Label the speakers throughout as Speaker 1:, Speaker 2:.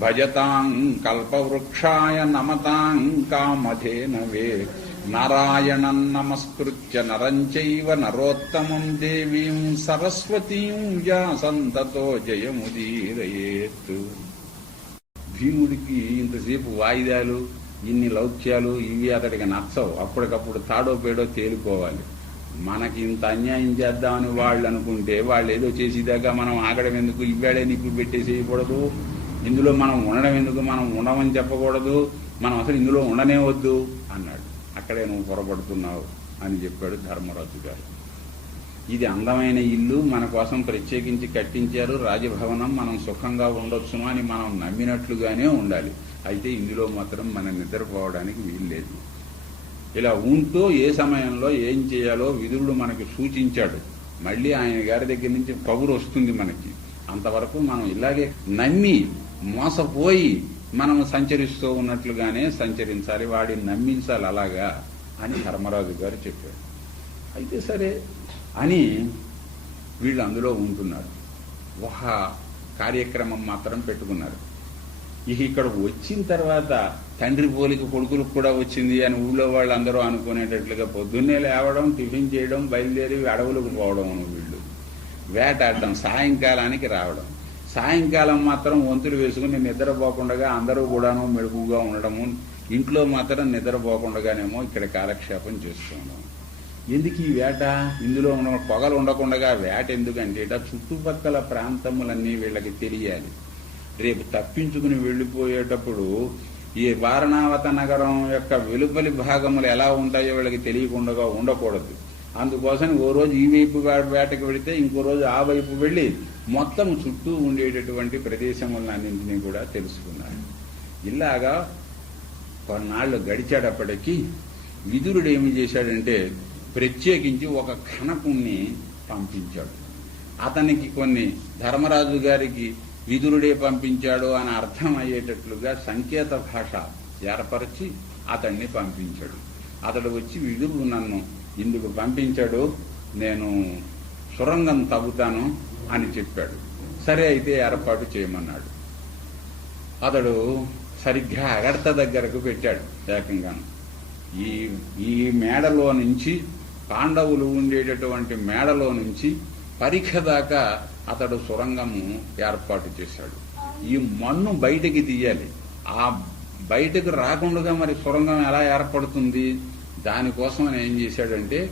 Speaker 1: భజతాం కల్పవృక్షాయ నమతాం కామధేనవే నారాయణం నమస్కృత్య నరంచైవ నరోత్తమం దేవీం సరస్వతీం వ్యాసంతతో జయముదీరయేత్. భీముడికి ఇంతసేపు వాయిదాలు ఇన్ని లౌక్యాలు ఇవి అతడికి నచ్చవు. అప్పటికప్పుడు తాడో పేడో తేలిపోవాలి మనకి ఇంత అన్యాయం చేద్దామని వాళ్ళు అనుకుంటే వాళ్ళు ఏదో చేసేదాకా మనం ఆగడం ఎందుకు? ఇవాళే నిప్పు పెట్టేసేయకూడదు. ఇందులో మనం ఉండడం ఎందుకు? మనం ఉండమని చెప్పకూడదు. మనం అసలు ఇందులో ఉండనే వద్దు అన్నాడు. అక్కడే నువ్వు పొరపడుతున్నావు అని చెప్పాడు ధర్మరాజు గారు. ఇది అందమైన ఇల్లు మన కోసం ప్రత్యేకించి కట్టించారు. రాజభవనం మనం సుఖంగా ఉండొచ్చును అని మనం నమ్మినట్లుగానే ఉండాలి. అయితే ఇందులో మాత్రం మనం నిద్రపోవడానికి వీల్లేదు ఇలా ఉంటూ ఏ సమయంలో ఏం చేయాలో విదురుడు మనకి సూచించాడు. మళ్ళీ ఆయన గారి దగ్గర నుంచి కబురు వస్తుంది మనకి. అంతవరకు మనం ఇలాగే నమ్మి మోసపోయి మనం సంచరిస్తూ ఉన్నట్లుగానే సంచరించాలి వాడిని నమ్మించాలి అలాగా అని ధర్మరాజు గారు చెప్పాడు. అయితే సరే అని వీళ్ళు అందులో ఉంటున్నారు. ఒక కార్యక్రమం మాత్రం పెట్టుకున్నారు. ఇక ఇక్కడ వచ్చిన తర్వాత తండ్రి పోలిక కొడుకులకు కూడా వచ్చింది అని ఊళ్ళో వాళ్ళందరూ అనుకునేటట్లుగా పొద్దున్నే లేవడం టిఫిన్ చేయడం బయలుదేరి అడవులకు పోవడం వీళ్ళు వేటాడడం సాయంకాలానికి రావడం. సాయంకాలం మాత్రం వంతులు వేసుకుని నిద్రపోకుండా అందరూ కూడాను మెడుపుగా ఉండడము ఇంట్లో మాత్రం నిద్రపోకుండానేమో ఇక్కడ కాలక్షేపం చేస్తున్నాం. ఎందుకు ఈ వేట? ఇందులో ఉన్న పొగలు ఉండకుండా వేట ఎందుకంటే ఇట చుట్టుపక్కల ప్రాంతములన్నీ వీళ్ళకి తెలియాలి. రేపు తప్పించుకుని వెళ్ళిపోయేటప్పుడు ఈ వారణావత నగరం యొక్క వెలుపలి భాగములు ఎలా ఉంటాయో వీళ్ళకి తెలియకుండా ఉండకూడదు. అందుకోసం ఓ రోజు ఈ వైపు వేటకు వెళితే ఇంకో రోజు ఆ వైపు వెళ్ళి మొత్తం చుట్టూ ఉండేటటువంటి ప్రదేశములన్నింటినీ కూడా తెలుసుకున్నారు ఇలాగా కొన్నాళ్ళు గడిచేటప్పటికీ విదురుడు ఏమి చేశాడంటే ప్రత్యేకించి ఒక కనకుణ్ణి పంపించాడు. అతనికి కొన్ని ధర్మరాజు గారికి విదురుడే పంపించాడు అని అర్థం అయ్యేటట్లుగా సంకేత భాష ఏర్పరిచి అతన్ని పంపించాడు. అతడు వచ్చి విదురుడు నన్ను ఇందుకు పంపించాడు నేను సురంగం తవ్వుతాను అని చెప్పాడు. సరే అయితే ఏర్పాటు చేయమన్నాడు. అతడు సరిగ్గా అగడత దగ్గరకు పెట్టాడు ఏకంగాను. ఈ ఈ మేడలో నుంచి పాండవులు ఉండేటటువంటి మేడలో నుంచి పరీక్ష దాకా అతడు సురంగము ఏర్పాటు చేశాడు. ఈ మన్ను బయటికి తీయాలి. ఆ బయటకు రాకుండా మరి సురంగం ఎలా ఏర్పడుతుంది? దానికోసం ఆయన ఏం చేశాడంటే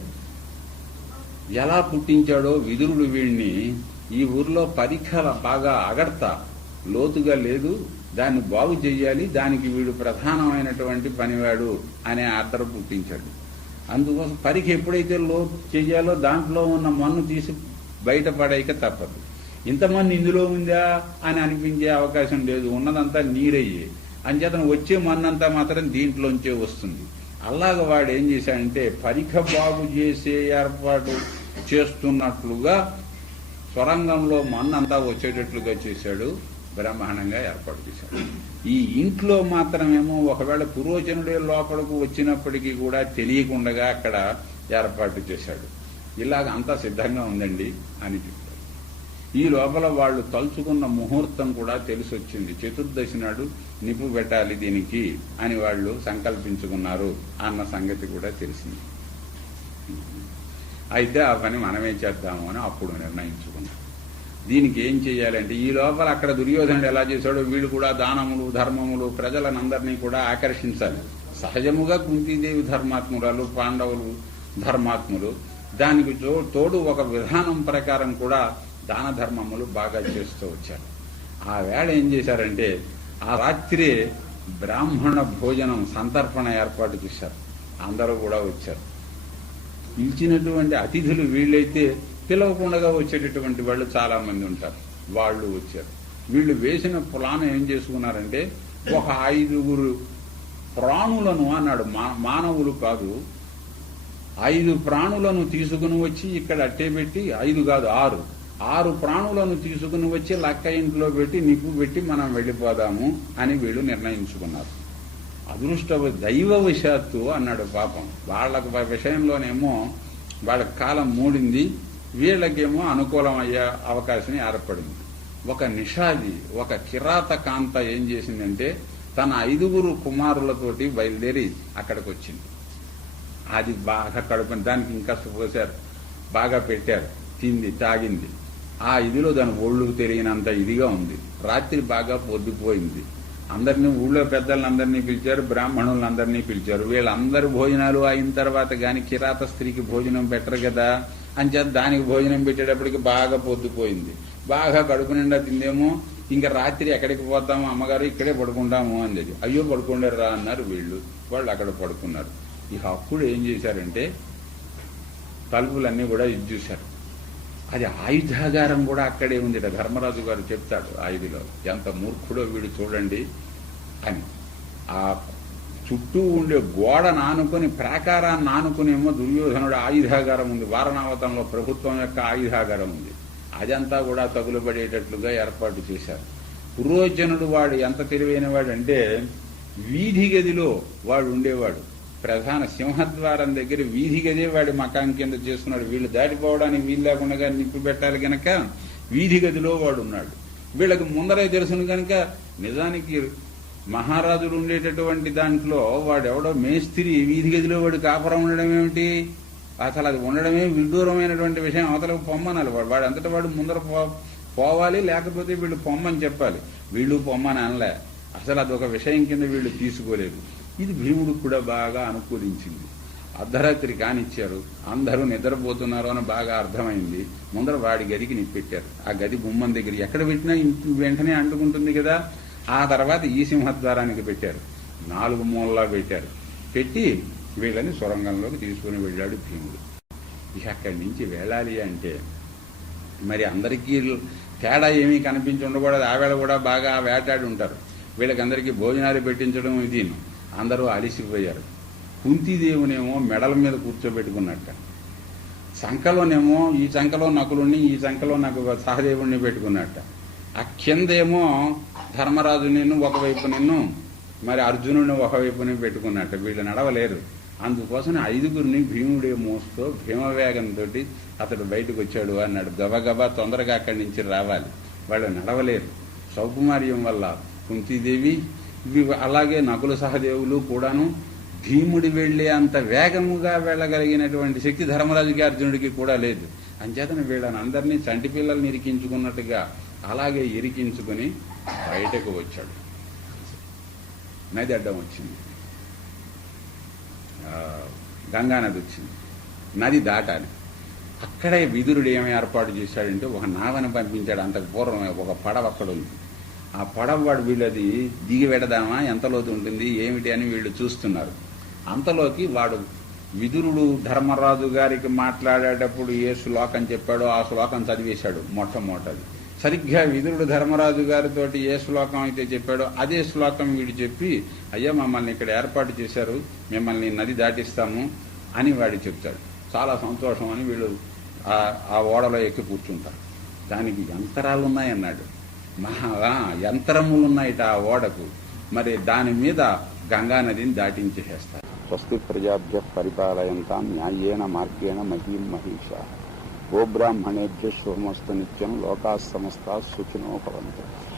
Speaker 1: ఎలా పుట్టించాడో విదురుడు వీడిని ఈ ఊర్లో పరిఖల బాగా అగడత. లోతుగా లేదు దాన్ని బాగు చెయ్యాలి దానికి వీడు ప్రధానమైనటువంటి పనివాడు అనే ఆర్డర్ పుట్టించాడు. అందుకోసం పరీక్ష ఎప్పుడైతే లో చెయ్యాలో దాంట్లో ఉన్న మన్ను తీసి బయటపడేయక తప్పదు. ఇంతమంది ఇందులో ఉందా అని అనిపించే అవకాశం లేదు ఉన్నదంతా నీరయ్యే. అంచేతను వచ్చే మన్నంతా మాత్రం దీంట్లోంచే వస్తుంది. అలాగ వాడు ఏం చేశాడంటే పరిఖ బాగు చేసే ఏర్పాటు చేస్తున్నట్లుగా స్వరంగంలో మన్నంతా వచ్చేటట్లుగా చేశాడు బ్రహ్మాండంగా ఏర్పాటు చేశాడు. ఈ ఇంట్లో మాత్రమేమో ఒకవేళ పురోచనుడే లోపలకు వచ్చినప్పటికీ కూడా తెలియకుండా అక్కడ ఏర్పాటు చేశాడు. ఇలాగ అంతా సిద్ధంగా ఉందండి అని చెప్పి. ఈ లోపల వాళ్ళు తలుచుకున్న ముహూర్తం కూడా తెలిసొచ్చింది. చతుర్దశి నాడు నిప్పు పెట్టాలి దీనికి అని వాళ్ళు సంకల్పించుకున్నారు అన్న సంగతి కూడా తెలిసింది. అయితే ఆ పని మనమే చేద్దాము అని అప్పుడు నిర్ణయించుకున్నాం దీనికి ఏం చేయాలంటే ఈ లోపల అక్కడ దుర్యోధనుడు ఎలా చేశాడో వీళ్ళు కూడా దానములు ధర్మములు ప్రజలనందరినీ కూడా ఆకర్షించాలి. సహజముగా కుంతీదేవి ధర్మాత్మురాలు పాండవులు ధర్మాత్ములు దానికి తో- తోడు ఒక విధానం ప్రకారం కూడా దాన ధర్మములు బాగా చేస్తూ వచ్చారు. ఆ వేళ ఏం చేశారంటే ఆ రాత్రి బ్రాహ్మణ భోజనం సంతర్పణ ఏర్పాటు చేశారు. అందరూ కూడా వచ్చారు. పిలిచినటువంటి అతిథులు వీళ్ళైతే పిలవకుండా వచ్చేటటువంటి వాళ్ళు చాలా మంది ఉంటారు. వాళ్ళు వచ్చారు. వీళ్ళు వేసిన ప్లాన్ ఏం చేసుకున్నారంటే ఒక ఐదుగురు ప్రాణులను అన్నాడు. మా- మానవులు కాదు. ఐదు ప్రాణులను తీసుకుని వచ్చి ఇక్కడ అట్టే పెట్టి ఐదు కాదు ఆరు. ఆరు ప్రాణులను తీసుకుని వచ్చి లక్క ఇంట్లో పెట్టి నిప్పు పెట్టి మనం వెళ్ళిపోదాము అని వీళ్ళు నిర్ణయించుకున్నారు. అదృష్టవ దైవవశాత్తు అన్నాడు పాపం. వాళ్ళకు విషయంలోనేమో వాళ్ళ కాలం మూడింది వీళ్ళకేమో అనుకూలం అయ్యే అవకాశం ఏర్పడింది. ఒక నిషాది ఒక కిరాత కాంత ఏం చేసిందంటే తన ఐదుగురు కుమారులతోటి బయలుదేరి అక్కడికి వచ్చింది అది బాగా కడుపుని దానికి ఇంకా పోసారు బాగా పెట్టారు. తింది తాగింది. ఆ ఇదిలో దాని ఒళ్ళు తెలియనంత ఇదిగా ఉంది. రాత్రి బాగా పొద్దుపోయింది. అందరినీ ఊళ్ళో పెద్దలందరినీ పిలిచారు బ్రాహ్మణులందరినీ పిలిచారు. వీళ్ళందరూ భోజనాలు అయిన తర్వాత గాని కిరాత స్త్రీకి భోజనం పెట్టరు కదా అంచేత దానికి భోజనం పెట్టేటప్పటికి బాగా పొద్దుపోయింది. బాగా కడుపు నిండా తిందేమో ఇంకా రాత్రి ఎక్కడికి పోతాము అమ్మగారు ఇక్కడే పడుకుంటాము అనేది అయ్యో పడుకుండారు రా అన్నారు వీళ్ళు. వాళ్ళు అక్కడ పడుకున్నారు. ఇక అప్పుడు ఏం చేశారంటే తలుపులన్నీ కూడా ఇది చూశారు. అది ఆయుధాగారం కూడా అక్కడే ఉంది ధర్మరాజు గారు చెప్తాడు ఆయుధిలో. ఎంత మూర్ఖుడో వీడు చూడండి అని. ఆ చుట్టూ ఉండే గోడ నానుకొని ప్రాకారాన్ని నానుకునేమో దుర్యోధనుడు ఆయుధాగారం ఉంది. వారణావతంలో ప్రభుత్వం యొక్క ఆయుధాగారం ఉంది. అదంతా కూడా తగులుబడేటట్లుగా ఏర్పాటు చేశారు. పురోజనుడు వాడు ఎంత తెలివైన వాడు అంటే వీధి గదిలో వాడు ఉండేవాడు. ప్రధాన సింహద్వారం దగ్గర వీధి గదే వాడి మకాం కింద చేసుకున్నాడు. వీళ్ళు దాటిపోవడానికి వీలు లేకుండా నిప్పు పెట్టాలి గనక వీధి గదిలో వాడు ఉన్నాడు. వీళ్ళకి ముందరే తెలుసును కనుక నిజానికి మహారాజులు ఉండేటటువంటి దాంట్లో వాడెవడో మేస్త్రి వీధి గదిలో వాడు కాపురం ఉండడం ఏమిటి? అసలు అది ఉండడమే విడ్డూరమైనటువంటి విషయం. అవతలకు పొమ్మనాలి వాడు. వాడు అంతటా వాడు ముందర పో- పోవాలి లేకపోతే వీళ్ళు పొమ్మని చెప్పాలి. వీళ్ళు పొమ్మని అనలే. అసలు అదొక విషయం కింద వీళ్ళు తీసుకోలేదు. ఇది భీముడికి కూడా బాగా అనుకూలించింది. అర్ధరాత్రి కానిచ్చారు. అందరూ నిద్రపోతున్నారు అని బాగా అర్థమైంది. ముందర వాడి గదికి నిప్పెట్టారు. ఆ గది గుమ్మం దగ్గర ఎక్కడ పెట్టినా వెంటనే అంటుకుంటుంది కదా. ఆ తర్వాత ఈ సింహద్వారానికి పెట్టారు. నాలుగు మూలలా పెట్టారు. పెట్టి వీళ్ళని సొరంగంలోకి తీసుకుని వెళ్ళాడు భీముడు. ఇక అక్కడి నుంచి వెళ్ళాలి అంటే మరి అందరికీ తేడా ఏమీ కనిపించి ఉండకూడదు ఆవేళ కూడా బాగా వేటాడి ఉంటారు. వీళ్ళకి అందరికీ భోజనాలు పెట్టించడం ఇది. అందరూ అలిసిపోయారు కుంతీదేవునేమో మెడల మీద కూర్చోబెట్టుకున్నట్ట. సంకలోనేమో ఈ సంకలో నకులుని ఈ సంకలో నాకు సహదేవుణ్ణి పెట్టుకున్నట్ట. ఆ కిందేమో ధర్మరాజు నిన్ను ఒకవైపు నిన్ను మరి అర్జునుడిని ఒకవైపుని పెట్టుకున్నట్ట. వీళ్ళు నడవలేరు. అందుకోసం ఐదుగురిని భీముడే మోస్తూ భీమవేగంతో అతడు బయటకు వచ్చాడు అన్నాడు. గబగబా తొందరగా అక్కడి నుంచి రావాలి. వాళ్ళు నడవలేరు. సౌకుమార్యం వల్ల కుంతీదేవి అలాగే నకుల సహదేవులు కూడాను భీముడి వెళ్ళే అంత వేగముగా వెళ్ళగలిగినటువంటి శక్తి ధర్మరాజుకి అర్జునుడికి కూడా లేదు. అంచేతన వీళ్ళని అందరినీ చంటి పిల్లల్ని ఇరికించుకున్నట్టుగా అలాగే ఇరికించుకుని బయటకు వచ్చాడు. నది అడ్డం వచ్చింది. ఆ, గంగా నది వచ్చింది. నది దాటాలి. అక్కడే విదురుడు ఏమి ఏర్పాటు చేశాడంటే ఒక నావని పంపించాడు. అంతకు పూర్వం ఒక పడవ అక్కడ ఉంది. ఆ పడవ వాడు వీళ్ళది దిగి పెడదామా ఎంత లోతు ఉంటుంది? ఏమిటి అని వీళ్ళు చూస్తున్నారు. అంతలోకి వాడు విదురుడు ధర్మరాజు గారికి మాట్లాడేటప్పుడు ఏ శ్లోకం చెప్పాడో ఆ శ్లోకం చదివేశాడు మొట్టమొదటి. సరిగ్గా విదురుడు ధర్మరాజు గారితో ఏ శ్లోకం అయితే చెప్పాడో అదే శ్లోకం వీడు చెప్పి అయ్యా మమ్మల్ని ఇక్కడ ఏర్పాటు చేశారు. మిమ్మల్ని నది దాటిస్తాము అని వాడు చెప్తాడు. చాలా సంతోషం అని వీళ్ళు ఆ- ఆ ఓడలో ఎక్కి కూర్చుంటారు. దానికి యంత్రాలు ఉన్నాయన్నాడు. మహా యంత్రములు ఉన్నాయిట ఆ ఓడకు. మరి దాని మీద గంగా నదిని దాటించేసేస్తారు. స్వస్తి ప్రజాభ్య పరిపాలయంతాం న్యాయేన మార్గేణ మహీం మహిష. గోబ్రాహ్మణేభ్య శుభమస్తు నిత్యం లోకా సమస్త సుఖినో భవంతు.